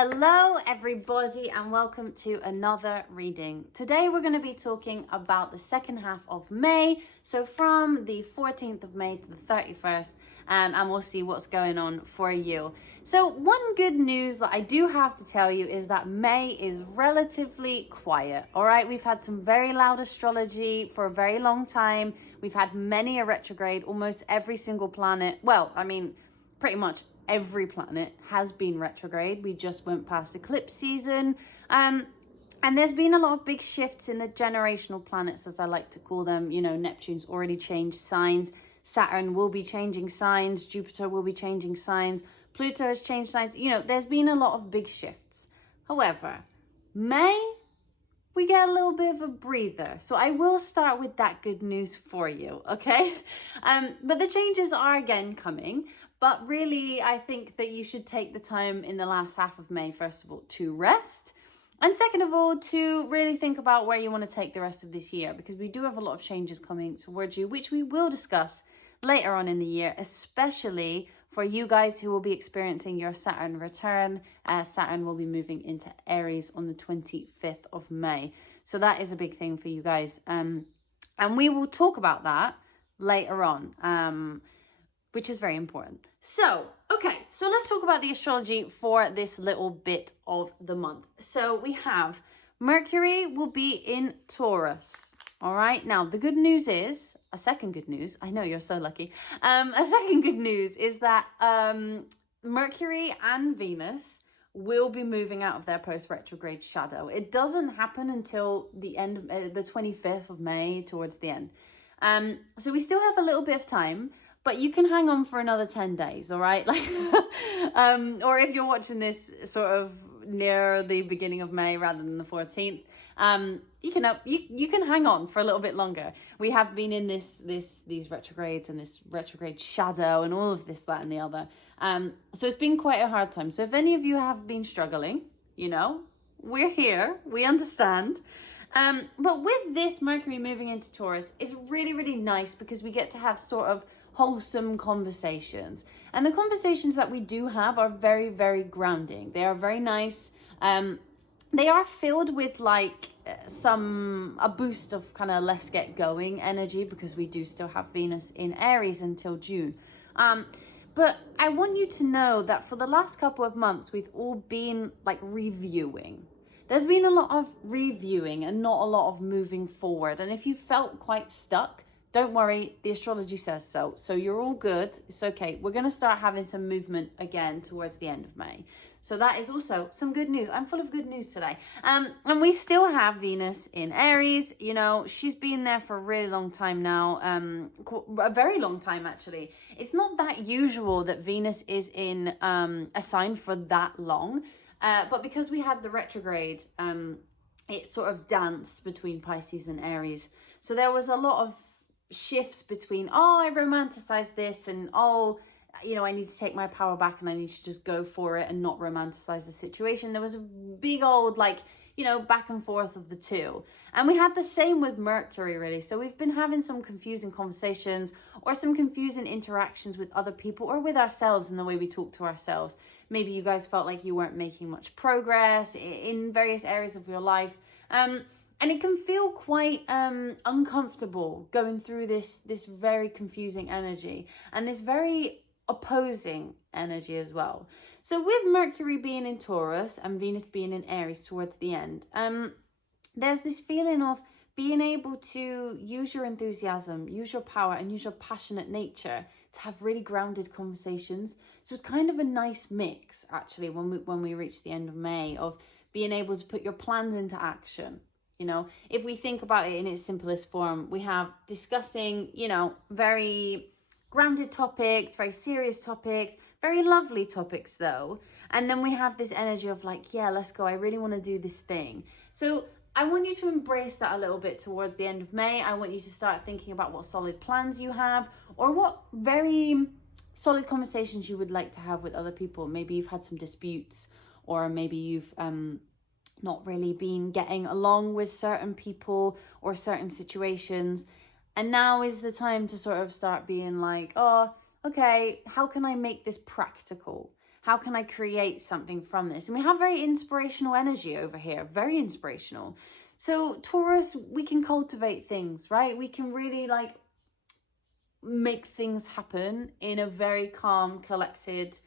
Hello everybody and welcome to another reading. Today we're going to be talking about the second half of May, so from the 14th of May to the 31st, and we'll see what's going on for you. So one good news that I do have to tell you is that May is relatively quiet. All right, we've had some very loud astrology for a very long time. We've had many a retrograde, almost every single planet. Well, I mean, pretty much every planet has been retrograde. We just went past eclipse season. And there's been a lot of big shifts in the generational planets, as I like to call them. You know, Neptune's already changed signs. Saturn will be changing signs. Jupiter will be changing signs. Pluto has changed signs. You know, there's been a lot of big shifts. However, May, we get a little bit of a breather. So I will start with that good news for you, okay? But the changes are again coming. But really, I think that you should take the time in the last half of May, first of all, to rest. And second of all, to really think about where you want to take the rest of this year, because we do have a lot of changes coming towards you, which we will discuss later on in the year, especially for you guys who will be experiencing your Saturn return. Saturn will be moving into Aries on the 25th of May. So that is a big thing for you guys. And we will talk about that later on. Which is very important. So, okay, so let's talk about the astrology for this little bit of the month. So we have Mercury will be in Taurus. All right, now the good news is, a second good news, I know you're so lucky. A second good news is that Mercury and Venus will be moving out of their post-retrograde shadow. It doesn't happen until the end, the 25th of May, towards the end. So we still have a little bit of time. But you can hang on for another 10 days, all right? Like, or if you're watching this sort of near the beginning of May rather than the 14th, you can hang on for a little bit longer. We have been in these retrogrades and this retrograde shadow and all of this, that, and the other. So it's been quite a hard time. So if any of you have been struggling, you know, we're here. We understand. But with this Mercury moving into Taurus, it's really, really nice because we get to have sort of wholesome conversations, and the conversations that we do have are very, very grounding. They are very nice. They are filled with like a boost of kind of let's get going energy, because we do still have Venus in Aries until June. But I want you to know that for the last couple of months we've all been like reviewing. There's been a lot of reviewing and not a lot of moving forward, and if you felt quite stuck, don't worry, the astrology says so. So you're all good. It's okay. We're going to start having some movement again towards the end of May. So that is also some good news. I'm full of good news today. And we still have Venus in Aries. You know, she's been there for a really long time now. A very long time, actually. It's not that usual that Venus is in a sign for that long. But because we had the retrograde, it sort of danced between Pisces and Aries. So there was a lot of shifts between, oh, I romanticize this, and oh, you know, I need to take my power back and I need to just go for it and not romanticize the situation. There was a big old, like, you know, back and forth of the two. And we had the same with Mercury, really. So we've been having some confusing conversations or some confusing interactions with other people or with ourselves in the way we talk to ourselves. Maybe you guys felt like you weren't making much progress in various areas of your life. And it can feel quite uncomfortable going through this very confusing energy and this very opposing energy as well. So with Mercury being in Taurus and Venus being in Aries towards the end, there's this feeling of being able to use your enthusiasm, use your power, and use your passionate nature to have really grounded conversations. So it's kind of a nice mix, actually, when we reach the end of May, of being able to put your plans into action. You know, if we think about it in its simplest form, we have discussing, you know, very grounded topics, very serious topics, very lovely topics though. And then we have this energy of like, yeah, let's go. I really want to do this thing. So I want you to embrace that a little bit towards the end of May. I want you to start thinking about what solid plans you have or what very solid conversations you would like to have with other people. Maybe you've had some disputes, or maybe you've not really been getting along with certain people or certain situations. And now is the time to sort of start being like, oh, okay, how can I make this practical? How can I create something from this? And we have very inspirational energy over here, very inspirational. So Taurus, we can cultivate things, right? We can really like make things happen in a very calm, collected,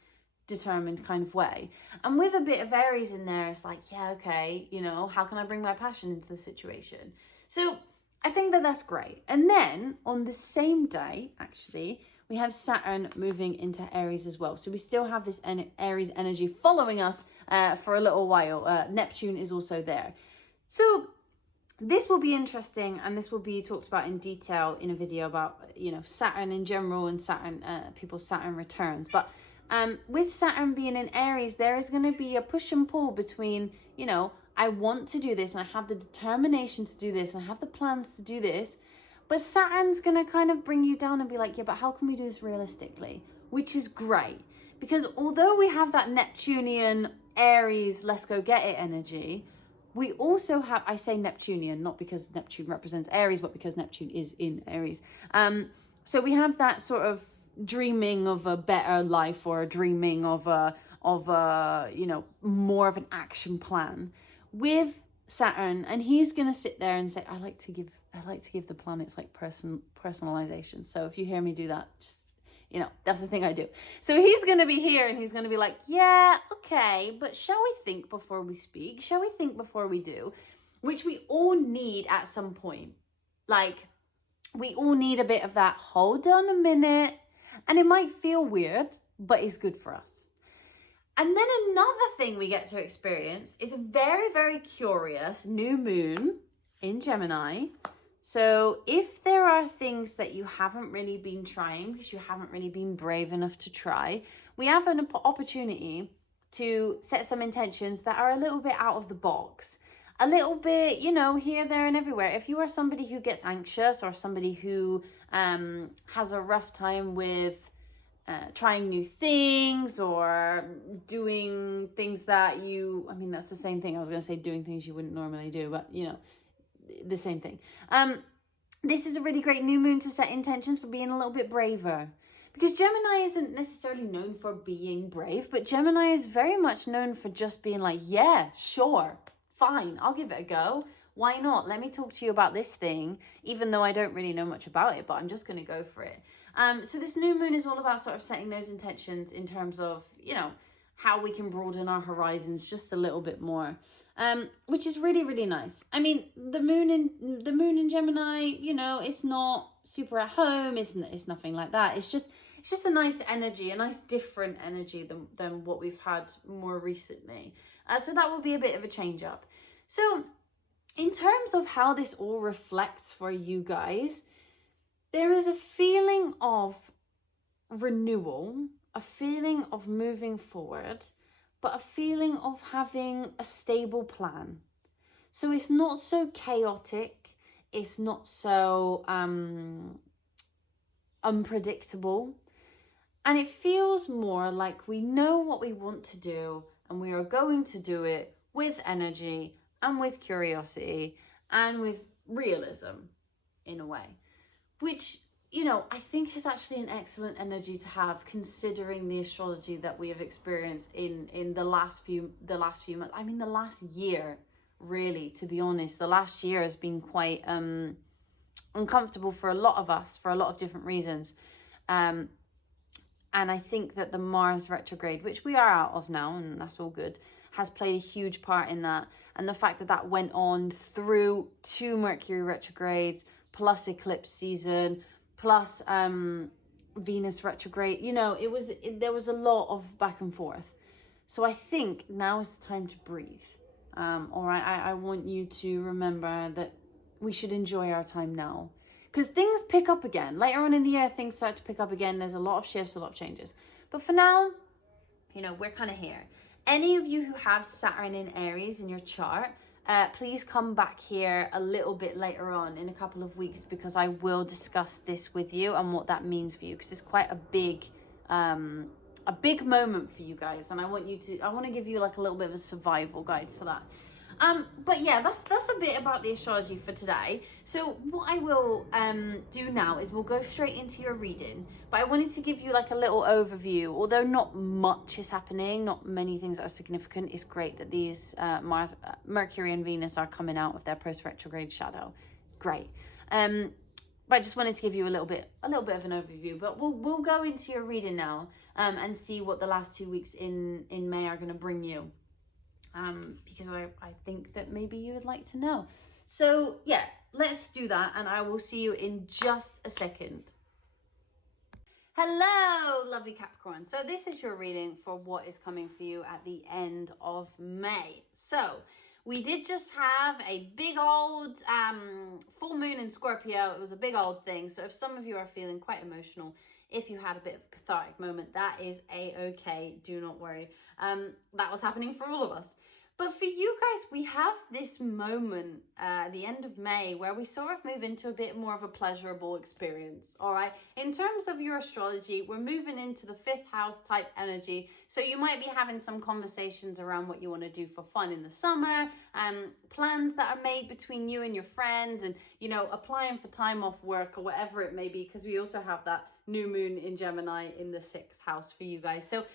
determined kind of way. And with a bit of Aries in there, it's like, yeah, okay, you know, how can I bring my passion into the situation? So I think that that's great. And then on the same day, actually, we have Saturn moving into Aries as well. So we still have this Aries energy following us for a little while. Neptune is also there. So this will be interesting, and this will be talked about in detail in a video about, you know, Saturn in general and Saturn, people's Saturn returns. But with Saturn being in Aries, there is going to be a push and pull between, you know, I want to do this and I have the determination to do this and I have the plans to do this. But Saturn's going to kind of bring you down and be like, yeah, but how can we do this realistically? Which is great. Because although we have that Neptunian Aries, let's go get it energy, we also have, I say Neptunian, not because Neptune represents Aries, but because Neptune is in Aries. So we have that sort of dreaming of a better life, or dreaming of a, you know, more of an action plan with Saturn. And he's going to sit there and say, I like to give the planets like personalization. So if you hear me do that, just, you know, that's the thing I do. So he's going to be here and he's going to be like, yeah, okay, but shall we think before we speak? Shall we think before we do? Which we all need at some point. Like, we all need a bit of that, hold on a minute. And it might feel weird, but it's good for us. And then another thing we get to experience is a very, very curious new moon in Gemini. So if there are things that you haven't really been trying, because you haven't really been brave enough to try, we have an opportunity to set some intentions that are a little bit out of the box. A little bit, you know, here, there, and everywhere. If you are somebody who gets anxious, or somebody who has a rough time with trying new things, or doing things that you, I mean, that's the same thing. I was going to say doing things you wouldn't normally do, but, you know, the same thing. This is a really great new moon to set intentions for being a little bit braver. Because Gemini isn't necessarily known for being brave, but Gemini is very much known for just being like, yeah, sure, fine, I'll give it a go. Why not? Let me talk to you about this thing, even though I don't really know much about it, but I'm just going to go for it. So this new moon is all about sort of setting those intentions in terms of, you know, how we can broaden our horizons just a little bit more, which is really, really nice. I mean, the moon in Gemini, you know, it's not super at home. It's nothing like that. It's just a nice energy, a nice different energy than what we've had more recently. So that will be a bit of a change up. So in terms of how this all reflects for you guys, there is a feeling of renewal, a feeling of moving forward, but a feeling of having a stable plan. So it's not so chaotic, it's not so unpredictable, and it feels more like we know what we want to do and we are going to do it with energy and with curiosity and with realism in a way, which, you know, I think is actually an excellent energy to have, considering the astrology that we have experienced in the last few months. I mean, the last year, really, to be honest. The last year has been quite uncomfortable for a lot of us, for a lot of different reasons. And I think that the Mars retrograde, which we are out of now, and that's all good, has played a huge part in that. And the fact that that went on through 2 Mercury retrogrades, plus eclipse season, plus Venus retrograde, you know, there was a lot of back and forth. So I think now is the time to breathe. All right, I want you to remember that we should enjoy our time now. Because things pick up again. Later on in the year, things start to pick up again. There's a lot of shifts, a lot of changes. But for now, you know, we're kind of here. Any of you who have Saturn in Aries in your chart, please come back here a little bit later on in a couple of weeks, because I will discuss this with you and what that means for you, because it's quite a big moment for you guys, and I want to give you like a little bit of a survival guide for that. But yeah, that's a bit about the astrology for today. So what I will do now is we'll go straight into your reading. But I wanted to give you like a little overview. Although not much is happening, not many things that are significant. It's great that these Mercury and Venus are coming out of their post-retrograde shadow. It's great. But I just wanted to give you a little bit of an overview. But we'll go into your reading now and see what the last 2 weeks in May are going to bring you. Because I think that maybe you would like to know. So yeah, let's do that, and I will see you in just a second. Hello, lovely Capricorn. So this is your reading for what is coming for you at the end of May. So we did just have a big old full moon in Scorpio. It was a big old thing. So if some of you are feeling quite emotional, if you had a bit of a cathartic moment, that is a-okay. Do not worry. That was happening for all of us. But for you guys, we have this moment at the end of May where we sort of move into a bit more of a pleasurable experience, all right? In terms of your astrology, we're moving into the 5th house type energy. So you might be having some conversations around what you want to do for fun in the summer, plans that are made between you and your friends, and, you know, applying for time off work or whatever it may be, because we also have that new moon in Gemini in the 6th house for you guys. So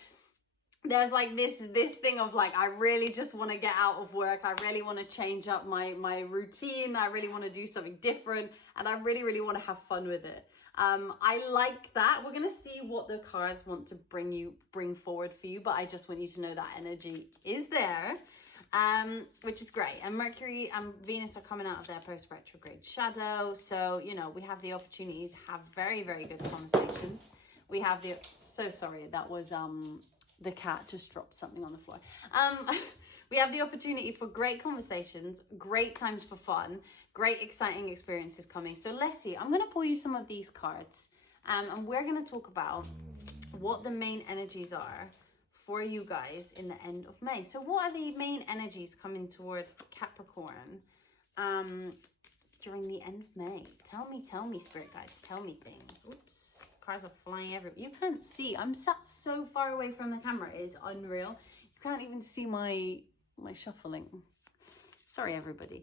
there's like this thing of like, I really just want to get out of work. I really want to change up my routine. I really want to do something different, and I really want to have fun with it. I like that. We're going to see what the cards want to bring forward for you, but I just want you to know that energy is there, which is great. And Mercury and Venus are coming out of their post-retrograde shadow. So, you know, we have the opportunity to have very good conversations. We have the, so sorry, that was, the cat just dropped something on the floor. We have the opportunity for great conversations, great times for fun, great exciting experiences coming. So let's see, I'm going to pull you some of these cards, and we're going to talk about what the main energies are for you guys in the end of May. So what are the main energies coming towards Capricorn during the end of May? Tell me, spirit guides, tell me things. Oops. Cars are flying everywhere. You can't see. I'm sat so far away from the camera. It is unreal. You can't even see my shuffling. Sorry, everybody.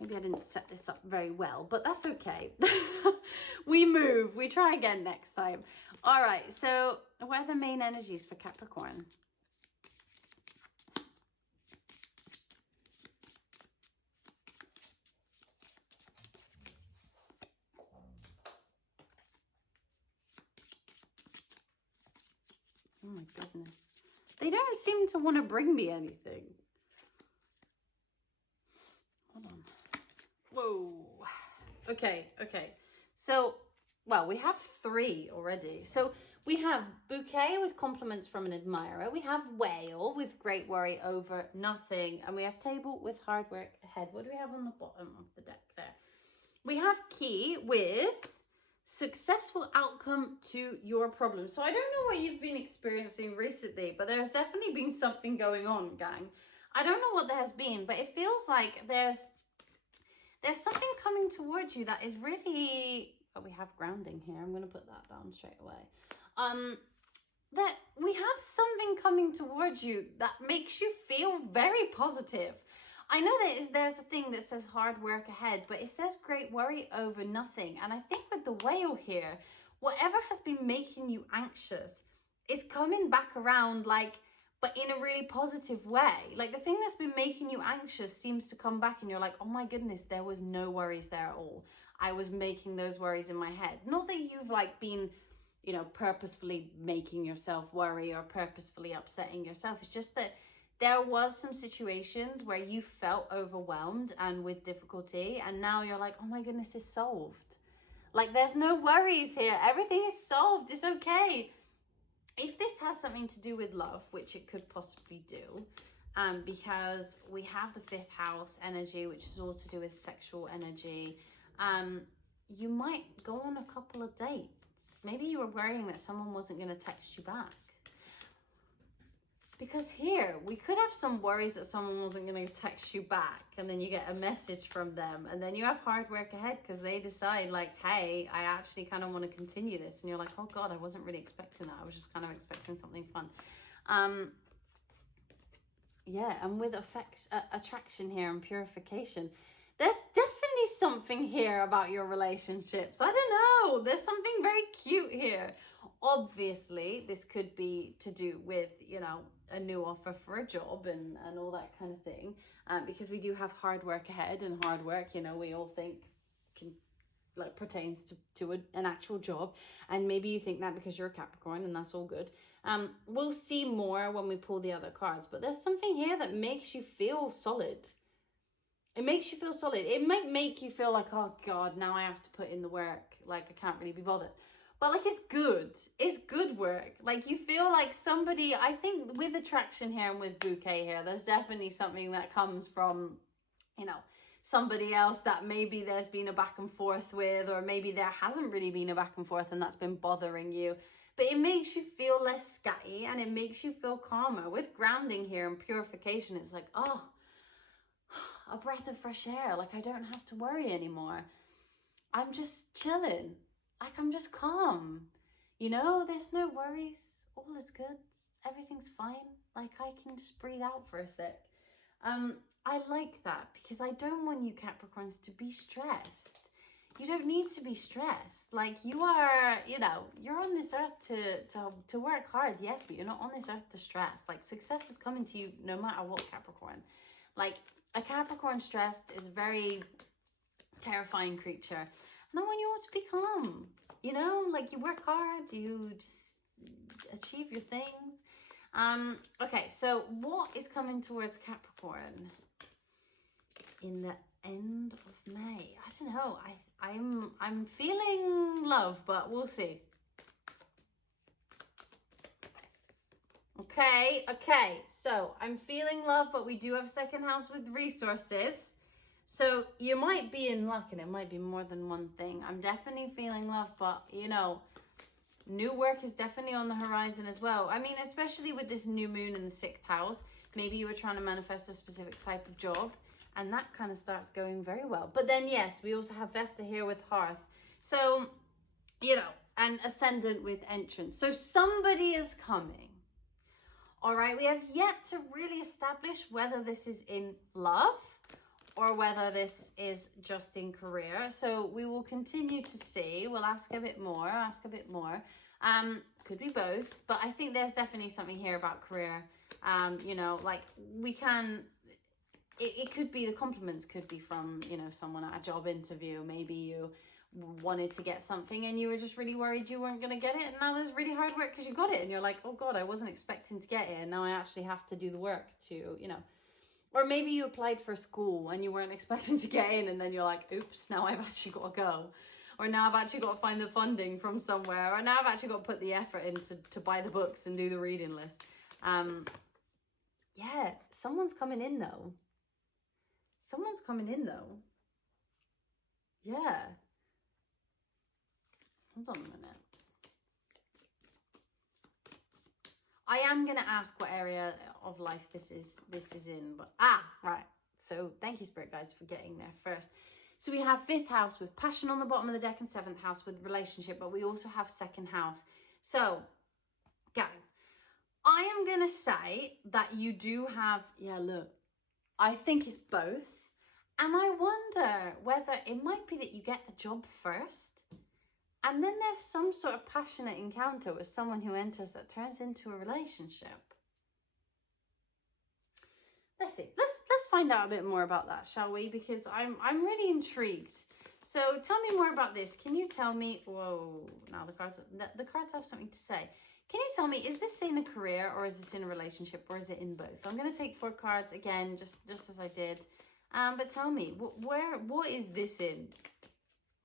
Maybe I didn't set this up very well, but that's okay. We move. We try again next time. All right. So what are the main energies for Capricorn? Oh my goodness. They don't seem to want to bring me anything. Hold on. Whoa. Okay. So, well, we have 3 already. So we have bouquet with compliments from an admirer. We have whale with great worry over nothing. And we have table with hard work ahead. What do we have on the bottom of the deck there? We have key with successful outcome to your problem. So I don't know what you've been experiencing recently, but there's definitely been something going on, gang. I don't know what there has been, but it feels like there's something coming towards you that is really, oh, we have grounding here. I'm going to put that down straight away. That we have something coming towards you that makes you feel very positive. I know that there's a thing that says hard work ahead, but it says great worry over nothing. And I think with the whale here, whatever has been making you anxious is coming back around, like, but in a really positive way. Like, the thing that's been making you anxious seems to come back and you're like, oh my goodness, there was no worries there at all. I was making those worries in my head. Not that you've like been, you know, purposefully making yourself worry or purposefully upsetting yourself. It's just that there was some situations where you felt overwhelmed and with difficulty, and now you're like, oh my goodness, it's solved. Like, there's no worries here. Everything is solved. It's okay. If this has something to do with love, which it could possibly do, because we have the 5th house energy, which is all to do with sexual energy, you might go on a couple of dates. Maybe you were worrying that someone wasn't going to text you back. Because here, we could have some worries that someone wasn't going to text you back, and then you get a message from them, and then you have hard work ahead because they decide like, hey, I actually kind of want to continue this. And you're like, oh God, I wasn't really expecting that. I was just kind of expecting something fun. Yeah, and with attraction here and purification, there's definitely something here about your relationships. I don't know. There's something very cute here. Obviously, this could be to do with, a new offer for a job and all that kind of thing. Because we do have hard work ahead, and hard work, we all think can pertains to an actual job, and maybe you think that because you're a Capricorn, and that's all good. We'll see more when we pull the other cards, but there's something here that makes you feel solid. It makes you feel solid. It might make you feel like, oh God, now I have to put in the work, like I can't really be bothered, but like it's good work. Like you feel like somebody, I think with attraction here and with bouquet here, there's definitely something that comes from, somebody else that maybe there's been a back and forth with, or maybe there hasn't really been a back and forth and that's been bothering you. But it makes you feel less scatty, and it makes you feel calmer. With grounding here and purification, it's like, oh, a breath of fresh air. Like I don't have to worry anymore. I'm just chilling. Like I'm just calm. There's no worries. All is good. Everything's fine. Like I can just breathe out for a sec. I like that because I don't want you Capricorns to be stressed. You don't need to be stressed. Like you are, you're on this earth to work hard, yes, but you're not on this earth to stress. Like success is coming to you no matter what, Capricorn. Like a Capricorn stressed is a very terrifying creature. And I want you all to be calm. Like you work hard, you just achieve your things. Okay, so what is coming towards Capricorn in the end of May? I don't know. I'm feeling love, but we'll see. Okay. So I'm feeling love, but we do have second house with resources. So you might be in luck, and it might be more than one thing. I'm definitely feeling love, but new work is definitely on the horizon as well. I mean, especially with this new moon in the 6th house, maybe you were trying to manifest a specific type of job, and that kind of starts going very well. But then, yes, we also have Vesta here with Hearth. So, and Ascendant with Entrance. So somebody is coming. All right, we have yet to really establish whether this is in love or whether this is just in career. So we will continue to see. We'll ask a bit more. Could be both, but I think there's definitely something here about career. Like we can, it could be, the compliments could be from, someone at a job interview. Maybe you wanted to get something and you were just really worried you weren't going to get it. And now there's really hard work because you got it. And you're like, oh God, I wasn't expecting to get it. And now I actually have to do the work to, Or maybe you applied for school and you weren't expecting to get in, and then you're like, oops, now I've actually got to go. Or now I've actually got to find the funding from somewhere. Or now I've actually got to put the effort in to buy the books and do the reading list. Yeah, someone's coming in though. Yeah. Hold on a minute. I am going to ask what area of life this is in, but right. So thank you, Spirit Guides, for getting there first. So we have 5th house with passion on the bottom of the deck and 7th house with relationship, but we also have 2nd house. So, gang, I am going to say that you do have, I think it's both. And I wonder whether it might be that you get the job first, and then there's some sort of passionate encounter with someone who enters that turns into a relationship. Let's see. Let's find out a bit more about that, shall we? Because I'm really intrigued. So tell me more about this. Can you tell me? Whoa! Now the cards have something to say. Can you tell me? Is this in a career, or is this in a relationship, or is it in both? I'm going to take 4 cards again, just as I did. But tell me, what is this in?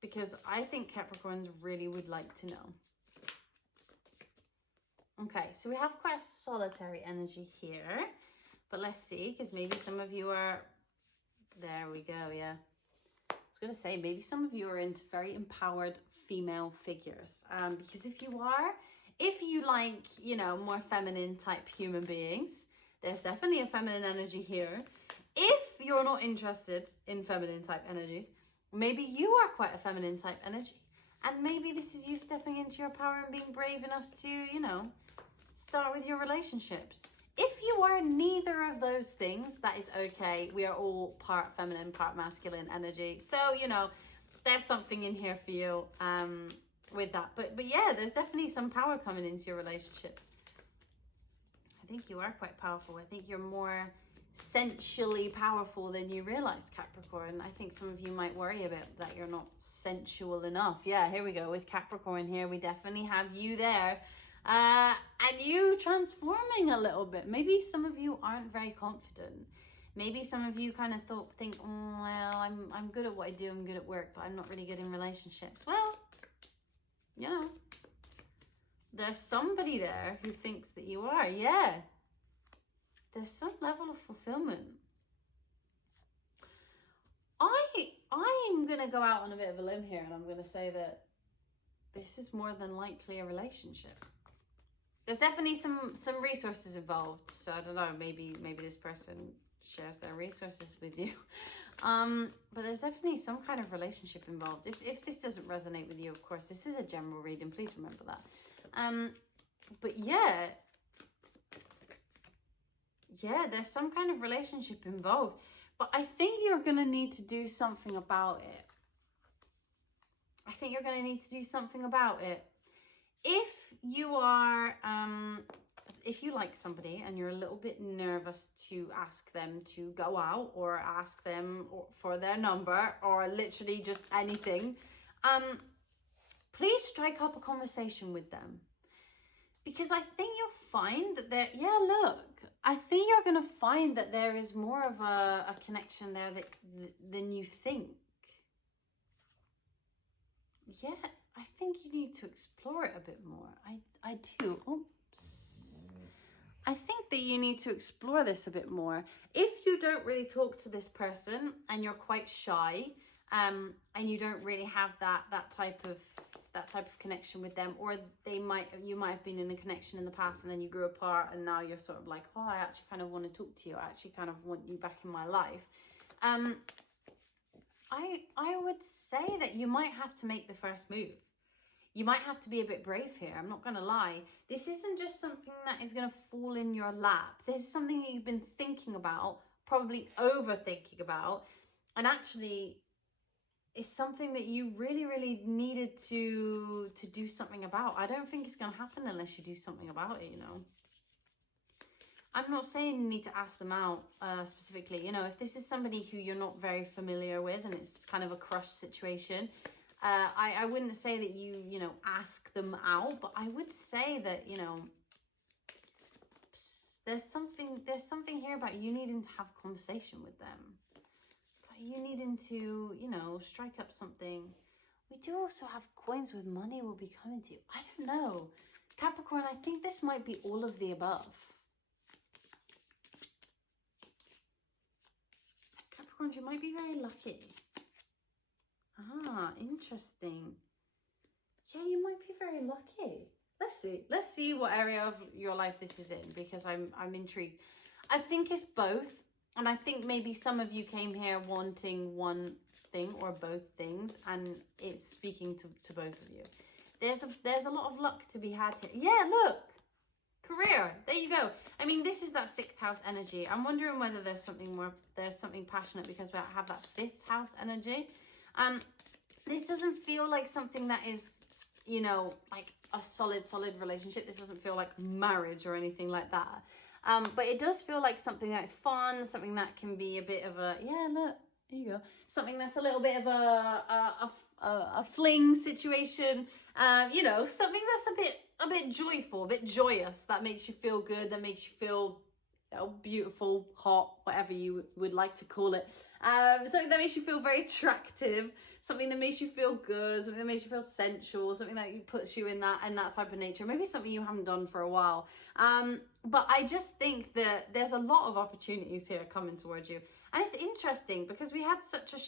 Because I think Capricorns really would like to know. Okay, so we have quite a solitary energy here. But let's see, because maybe some of you are... There we go, yeah. I was going to say, maybe some of you are into very empowered female figures. Because if you like, more feminine type human beings, there's definitely a feminine energy here. If you're not interested in feminine type energies, maybe you are quite a feminine type energy. And maybe this is you stepping into your power and being brave enough to, start with your relationships. If you are neither of those things, that is okay. We are all part feminine, part masculine energy. So, you know, there's something in here for you with that. But yeah, there's definitely some power coming into your relationships. I think you are quite powerful. I think you're more sensually powerful than you realize, Capricorn. I think some of you might worry a bit that you're not sensual enough. Yeah, here we go with Capricorn here. We definitely have you there. And you transforming a little bit. Maybe some of you aren't very confident. Maybe some of you kind of think, oh, well, I'm good at what I do. I'm good at work, but I'm not really good in relationships. Well, you know, there's somebody there who thinks that you are. Yeah. There's some level of fulfillment. I'm going to go out on a bit of a limb here, and I'm going to say that this is more than likely a relationship. There's definitely some resources involved. So I don't know, maybe this person shares their resources with you. But there's definitely some kind of relationship involved. If this doesn't resonate with you, of course, this is a general reading. Please remember that. But yeah, there's some kind of relationship involved. But I think you're going to need to do something about it. If you are, if you like somebody and you're a little bit nervous to ask them to go out or ask them for their number or literally just anything, please strike up a conversation with them. Because I think you'll find that I think you're going to find that there is more of a connection there than you think. Yeah, I think you need to explore it a bit more. I do. Oops. I think that you need to explore this a bit more. If you don't really talk to this person and you're quite shy, and you don't really have that type of connection with them, or you might have been in a connection in the past and then you grew apart and now you're sort of like, oh, I actually kind of want to talk to you. I actually kind of want you back in my life. I would say that you might have to make the first move. You might have to be a bit brave here. I'm not going to lie. This isn't just something that is going to fall in your lap. This is something that you've been thinking about, probably overthinking about, and actually it's something that you really, really needed to do something about. I don't think it's going to happen unless you do something about it, you know. I'm not saying you need to ask them out specifically. You know, if this is somebody who you're not very familiar with and it's kind of a crush situation, I wouldn't say that you know, ask them out, but I would say that, you know, there's something here about you needing to have a conversation with them. You needing to, you know, strike up something. We do also have coins with money will be coming to you. I don't know. Capricorn, I think this might be all of the above. Capricorn, you might be very lucky. Ah, interesting. Yeah, you might be very lucky. Let's see what area of your life this is in, because I'm intrigued. I think it's both. And I think maybe some of you came here wanting one thing or both things, and it's speaking to both of you. There's a lot of luck to be had here. Yeah, look, career. There you go. I mean, this is that 6th house energy. I'm wondering whether there's something passionate because we have that 5th house energy. This doesn't feel like something that is, you know, like a solid relationship. This doesn't feel like marriage or anything like that. But it does feel like something that's fun, something that can be a bit of a, yeah, look, there you go. Something that's a little bit of a fling situation, you know, something that's a bit joyful, a bit joyous, that makes you feel good, that makes you feel, you know, beautiful, hot, whatever you would like to call it. Something that makes you feel very attractive, something that makes you feel good, something that makes you feel sensual, something that puts you in that type of nature. Maybe something you haven't done for a while. But I just think that there's a lot of opportunities here coming towards you. And it's interesting because we have such a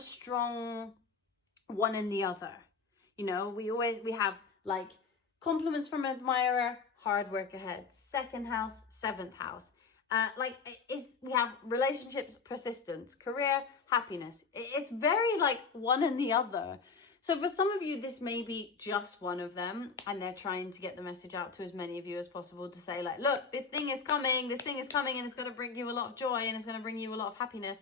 strong one and the other. You know, we have like compliments from an admirer, hard work ahead, 2nd house, 7th house. We have relationships, persistence, career, happiness. It's very like one and the other. So for some of you, this may be just one of them, and they're trying to get the message out to as many of you as possible to say, like, look, this thing is coming, and it's going to bring you a lot of joy, and it's going to bring you a lot of happiness.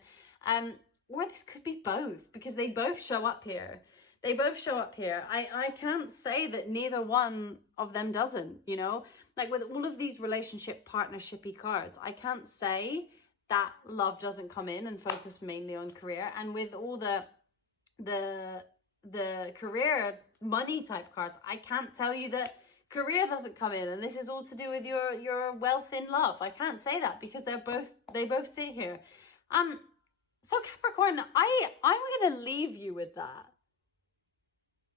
Or this could be both, because they both show up here. They both show up here. I can't say that neither one of them doesn't, you know? Like with all of these relationship partnership-y cards, I can't say that love doesn't come in and focus mainly on career. And with all the career money type cards, I can't tell you that career doesn't come in and this is all to do with your wealth in love. I can't say that because they both sit here. So Capricorn, I'm gonna leave you with that.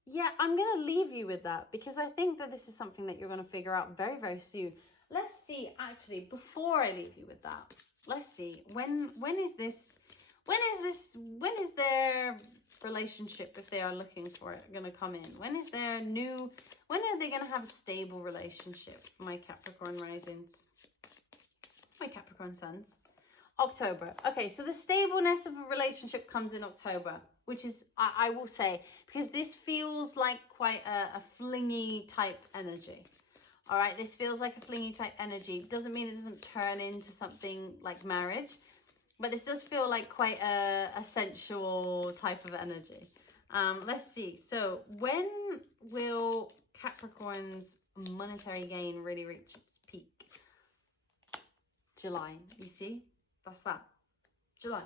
Yeah, I'm gonna leave you with that because I think that this is something that you're gonna figure out very, very soon. Let's see, actually, before I leave you with that, let's see, when is their relationship, if they are looking for it, gonna come in? When are they gonna have a stable relationship, my Capricorn risings, my Capricorn suns? October. Okay, so the stableness of a relationship comes in October, which is, I will say, because this feels like quite a flingy type energy. All right, this feels like a flingy type energy. Doesn't mean it doesn't turn into something like marriage, but this does feel like quite a sensual type of energy. Let's see. So when will Capricorn's monetary gain really reach its peak? July, you see? That's that. July.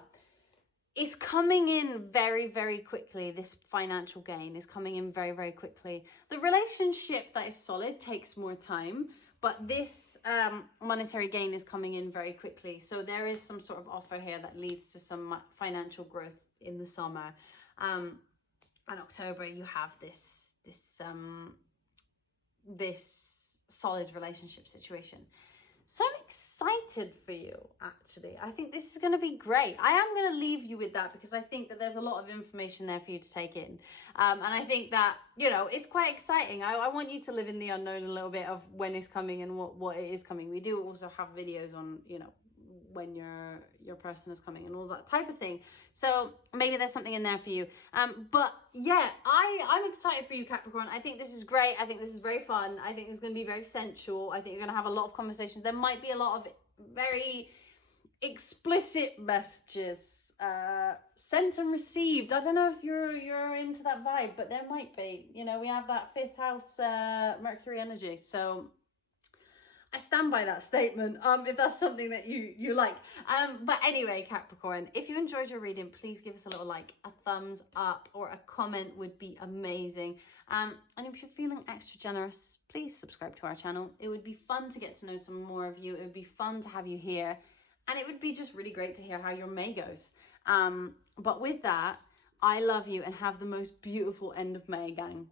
It's coming in very, very quickly. This financial gain is coming in very, very quickly. The relationship that is solid takes more time, but this monetary gain is coming in very quickly. So there is some sort of offer here that leads to some financial growth in the summer. And October, you have this solid relationship situation. So I'm excited for you, actually. I think this is going to be great. I am going to leave you with that because I think that there's a lot of information there for you to take in. And I think that, you know, it's quite exciting. I want you to live in the unknown a little bit of when it's coming and what it is coming. We do also have videos on, you know, when your person is coming and all that type of thing. So maybe there's something in there for you. But yeah, I'm excited for you, Capricorn. I think this is great. I think this is very fun. I think it's going to be very sensual. I think you're going to have a lot of conversations. There might be a lot of very explicit messages sent and received. I don't know if you're into that vibe, but there might be. You know, we have that 5th house Mercury energy. So I stand by that statement, if that's something that you like. But anyway, Capricorn, if you enjoyed your reading, please give us a little like, a thumbs up, or a comment would be amazing. And if you're feeling extra generous, please subscribe to our channel. It would be fun to get to know some more of you. It would be fun to have you here. And it would be just really great to hear how your May goes. But with that, I love you and have the most beautiful end of May, gang.